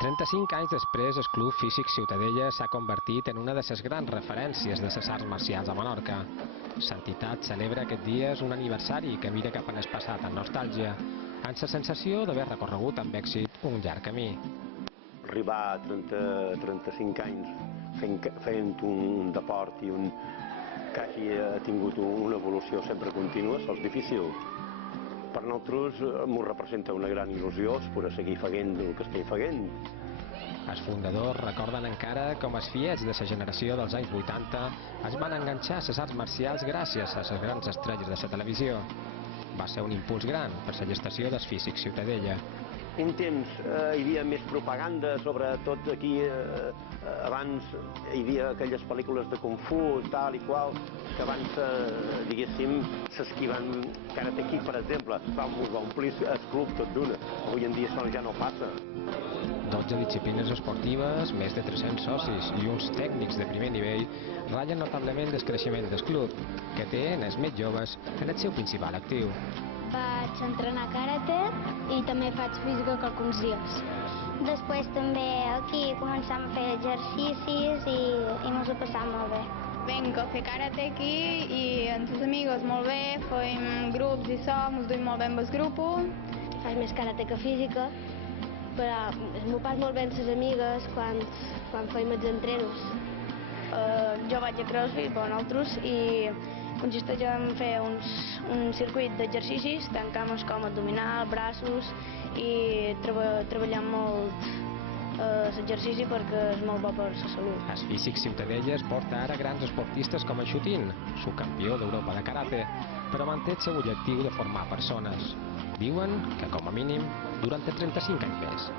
35 anys després, el Club Físic Ciutadella s'ha convertit en una de les grans referències de les arts marcials a Menorca. L'entitat celebra aquest dia un aniversari que mira cap en el passat amb nostàlgia, amb la sensació d'haver recorregut amb èxit un llarg camí. Arribar a 35 anys fent un deport i que hagi tingut una evolució sempre contínua és difícil. Per nosaltres m'ho representa una gran il·lusió poder seguir fent el que estem fent. Els fundadors recorden encara com els fiets de la generació dels anys 80 es van enganxar a les arts marcials gràcies a les grans estrelles de la televisió. Va ser un impuls gran per la gestació del Físic Ciutadella. Un temps hi havia més propaganda, sobretot aquí abans hi havia aquelles pel·lícules de Kung Fu, tal i qual, que abans, diguéssim, s'esquiven Karate Kid, per exemple, vam omplir el club tot d'una. Avui en dia això ja no passa. 12 disciplines esportives, més de 300 socis i uns tècnics de primer nivell ratllen notablement el creixement del club, que té els més joves en el seu principal actiu. Vaig entrenar karate i també faig física alguns dies. Després també aquí començam a fer exercicis i mos ho passam molt bé. Venc a fer karate aquí i amb els amics molt bé, fem grups i mos duim molt bé amb el grup. Faig més karate que física, però m'ho pas molt bé amb les amigues quan fem els entrenos. Jo vaig a CrossFit per nosaltres i consisteix en fer un circuit d'exercicis, tant cames com abdominal, braços, i treballar molt l'exercici perquè és molt bo per la salut. El Físic Ciutadella es porta ara grans esportistes com el Xutín, subcampió d'Europa de karate, però manté el seu objectiu de formar persones. Diuen que, com a mínim, durant 35 anys més.